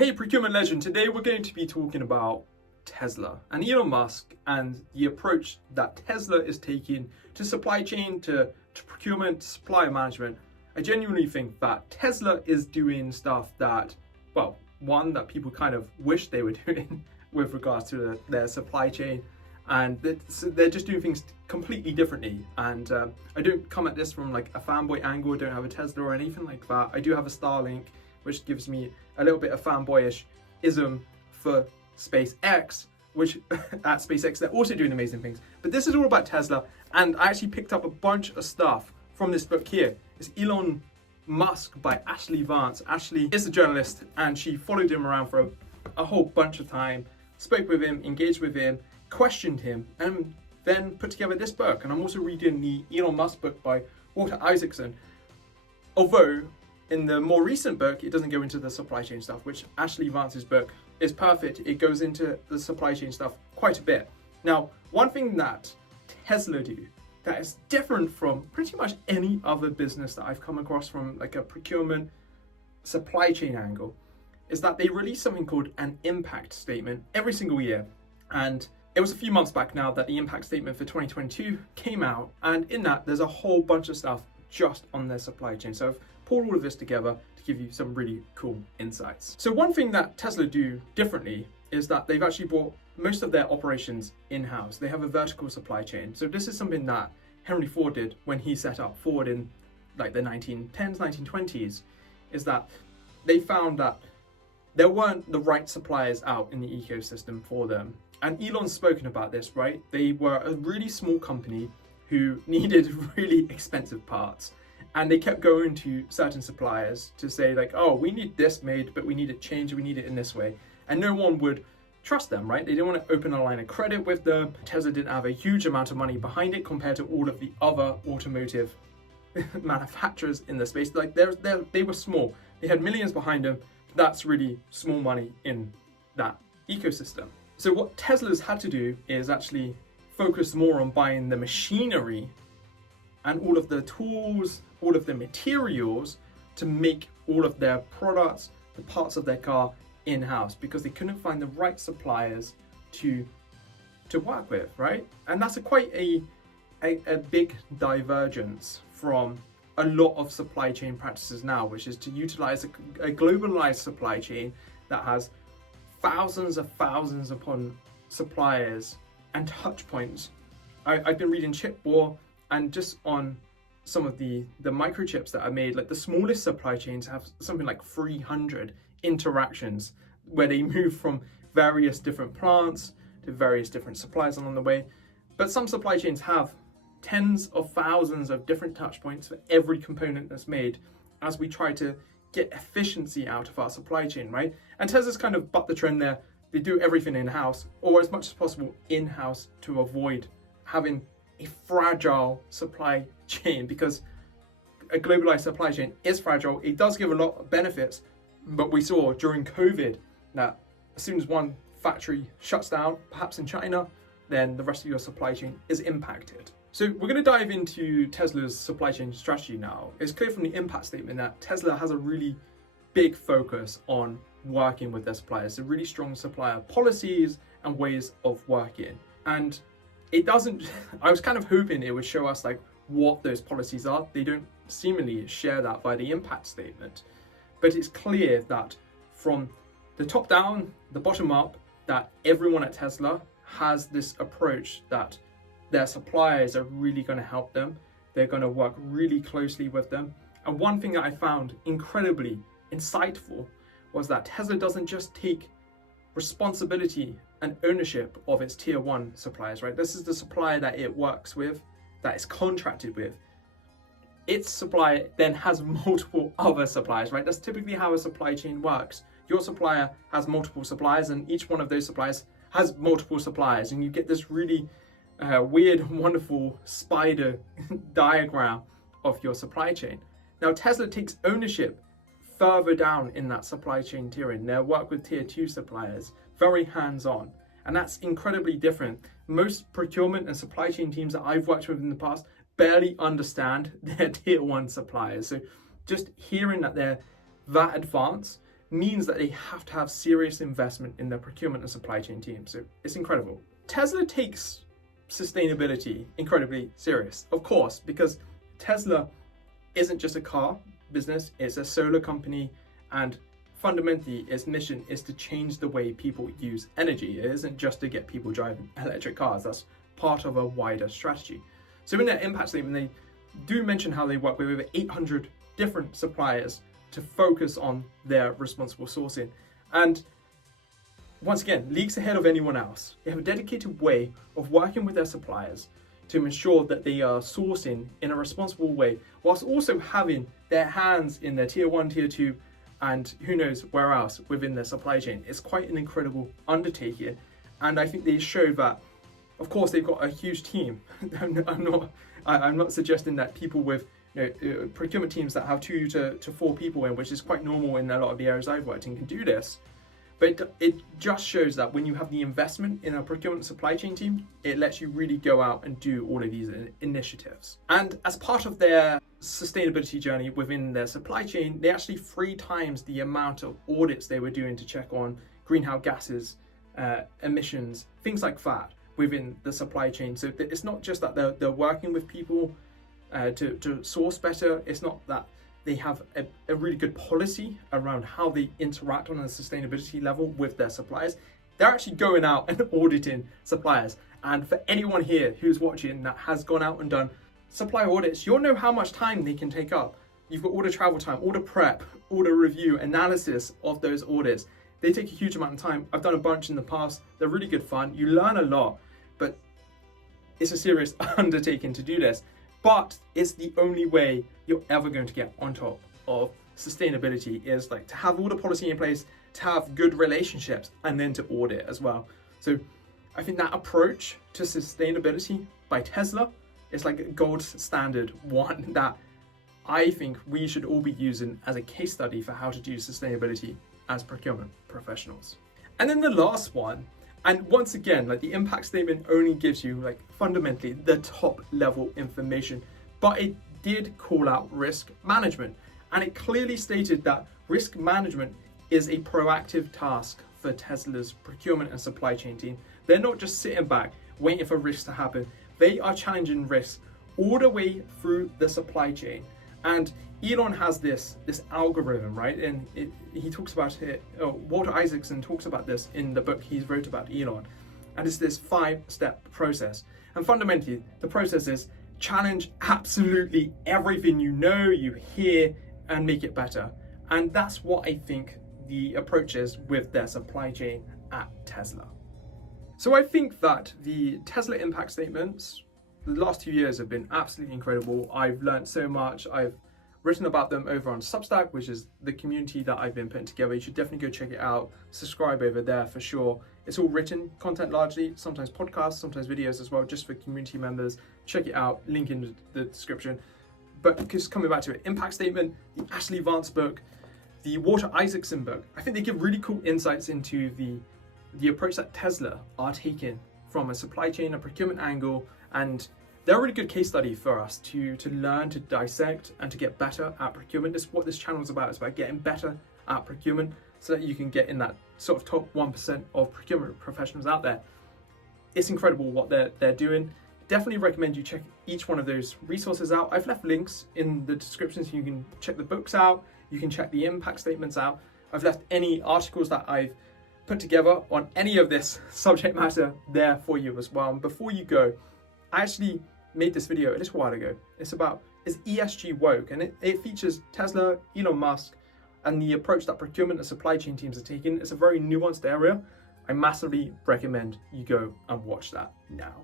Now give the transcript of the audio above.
Hey procurement legend, today we're going to be talking about Tesla and Elon Musk and the approach that Tesla is taking to supply chain, to procurement, to supply management. I genuinely think that Tesla is doing stuff that, well, one, that people kind of wish they were doing with regards to their supply chain, and they're just doing things completely differently. And I don't come at this from like a fanboy angle. I don't have a Tesla or anything like that. I do have a Starlink, which gives me a little bit of fanboyish ism for SpaceX, which at SpaceX, they're also doing amazing things. But this is all about Tesla, and I actually picked up a bunch of stuff from this book here. It's Elon Musk by Ashlee Vance. Ashlee is a journalist, and she followed him around for a whole bunch of time, spoke with him, engaged with him, questioned him, and then put together this book. And I'm also reading the Elon Musk book by Isaacson. Although in the more recent book, it doesn't go into the supply chain stuff, which Ashlee Vance's book is perfect. It goes into the supply chain stuff quite a bit. Now, one thing that Tesla do that is different from pretty much any other business that I've come across from like a procurement supply chain angle is that they release something called an impact statement every single year. And it was a few months back now that the impact statement for 2022 came out. And in that, there's a whole bunch of stuff just on their supply chain. So I've pulled all of this together to give you some really cool insights. So one thing that Tesla do differently is that they've actually brought most of their operations in-house. They have a vertical supply chain. So this is something that Henry Ford did when he set up Ford in like the 1910s, 1920s, is that they found that there weren't the right suppliers out in the ecosystem for them. And Elon's spoken about this, right? They were a really small company who needed really expensive parts. And they kept going to certain suppliers to say like, oh, we need this made, but we need it changed, we need it in this way. And no one would trust them, right? They didn't want to open a line of credit with them. Tesla didn't have a huge amount of money behind it compared to all of the other automotive manufacturers in the space. Like they were small. They had millions behind them. That's really small money in that ecosystem. So what Tesla's had to do is actually focus more on buying the machinery and all of the tools, all of the materials to make all of their products, the parts of their car in-house, because they couldn't find the right suppliers to work with, right? And that's quite a big divergence from a lot of supply chain practices now, which is to utilize a globalized supply chain that has thousands upon suppliers and touch points. I've been reading Chip War, and just on some of the microchips that are made, like the smallest supply chains have something like 300 interactions where they move from various different plants to various different suppliers along the way. But some supply chains have tens of thousands of different touch points for every component that's made as we try to get efficiency out of our supply chain, right? And Tesla's kind of bucked the trend there. They do everything in-house, or as much as possible in-house, to avoid having a fragile supply chain, because a globalized supply chain is fragile. It does give a lot of benefits, but we saw during COVID that as soon as one factory shuts down, perhaps in China, then the rest of your supply chain is impacted. So we're going to dive into Tesla's supply chain strategy now. It's clear from the impact statement that Tesla has a really big focus on working with their suppliers, so really strong supplier policies and ways of working. And it doesn't, I was kind of hoping it would show us like what those policies are. They don't seemingly share that by the impact statement, but it's clear that from the top down, the bottom up, that everyone at Tesla has this approach that their suppliers are really going to help them. They're going to work really closely with them. And one thing that I found incredibly insightful was that Tesla doesn't just take responsibility and ownership of its tier one suppliers, right? This is the supplier that it works with, that is contracted with. Its supplier then has multiple other suppliers, right? That's typically how a supply chain works. Your supplier has multiple suppliers, and each one of those suppliers has multiple suppliers, and you get this really weird, wonderful spider diagram of your supply chain. Now, Tesla takes ownership further down in that supply chain tiering. They work with tier two suppliers, very hands-on. And that's incredibly different. Most procurement and supply chain teams that I've worked with in the past barely understand their tier one suppliers. So just hearing that they're that advanced means that they have to have serious investment in their procurement and supply chain team. So it's incredible. Tesla takes sustainability incredibly serious, of course, because Tesla isn't just a car business, it's a solar company, and fundamentally its mission is to change the way people use energy. It isn't just to get people driving electric cars, that's part of a wider strategy. So in their impact statement, they do mention how they work with over 800 different suppliers to focus on their responsible sourcing. And once again, leagues ahead of anyone else. They have a dedicated way of working with their suppliers to ensure that they are sourcing in a responsible way, whilst also having their hands in their tier 1, tier 2, and who knows where else within their supply chain. It's quite an incredible undertaking. And I think they show that, of course, they've got a huge team. I'm not suggesting that people with procurement teams that have 2 to 4 people in, which is quite normal in a lot of the areas I've worked in, can do this. But it just shows that when you have the investment in a procurement supply chain team, it lets you really go out and do all of these initiatives. And as part of their sustainability journey within their supply chain, they actually 3 times the amount of audits they were doing to check on greenhouse gases, emissions, things like that within the supply chain. So it's not just that they're working with people to source better, it's not that they have a really good policy around how they interact on a sustainability level with their suppliers. They're actually going out and auditing suppliers. And for anyone here who's watching that has gone out and done supplier audits, you'll know how much time they can take up. You've got all the travel time, all the prep, all the review, analysis of those audits. They take a huge amount of time. I've done a bunch in the past. They're really good fun. You learn a lot, but it's a serious undertaking to do this. But it's the only way you're ever going to get on top of sustainability, is like to have all the policy in place, to have good relationships, and then to audit as well. So I think that approach to sustainability by Tesla is like a gold standard one that I think we should all be using as a case study for how to do sustainability as procurement professionals. And then the last one, and once again, like the impact statement only gives you like fundamentally the top level information, but it did call out risk management. And it clearly stated that risk management is a proactive task for Tesla's procurement and supply chain team. They're not just sitting back waiting for risks to happen. They are challenging risks all the way through the supply chain. And Elon has this algorithm, right? And he talks about it, Walter Isaacson talks about this in the book he's wrote about Elon. And it's this 5-step process. And fundamentally, the process is challenge absolutely everything you know, you hear, and make it better. And that's what I think the approach is with their supply chain at Tesla. So I think that the Tesla impact statements, the last 2 years have been absolutely incredible. I've learned so much. I've written about them over on Substack, which is the community that I've been putting together. You should definitely go check it out. Subscribe over there for sure. It's all written content largely, sometimes podcasts, sometimes videos as well, just for community members. Check it out, link in the description. But just coming back to it, impact statement, the Ashlee Vance book, the Walter Isaacson book, I think they give really cool insights into the approach that Tesla are taking from a supply chain, a procurement angle, and they're a really good case study for us to learn, to dissect, and to get better at procurement. This is what this channel is about. It's about getting better at procurement so that you can get in that sort of top 1% of procurement professionals out there. It's incredible what they're doing. Definitely recommend you check each one of those resources out. I've left links in the description so you can check the books out. You can check the impact statements out. I've left any articles that I've put together on any of this subject matter there for you as well. And before you go, I actually made this video a little while ago. It's ESG woke, and it features Tesla, Elon Musk, and the approach that procurement and supply chain teams are taking. It's a very nuanced area. I massively recommend you go and watch that now.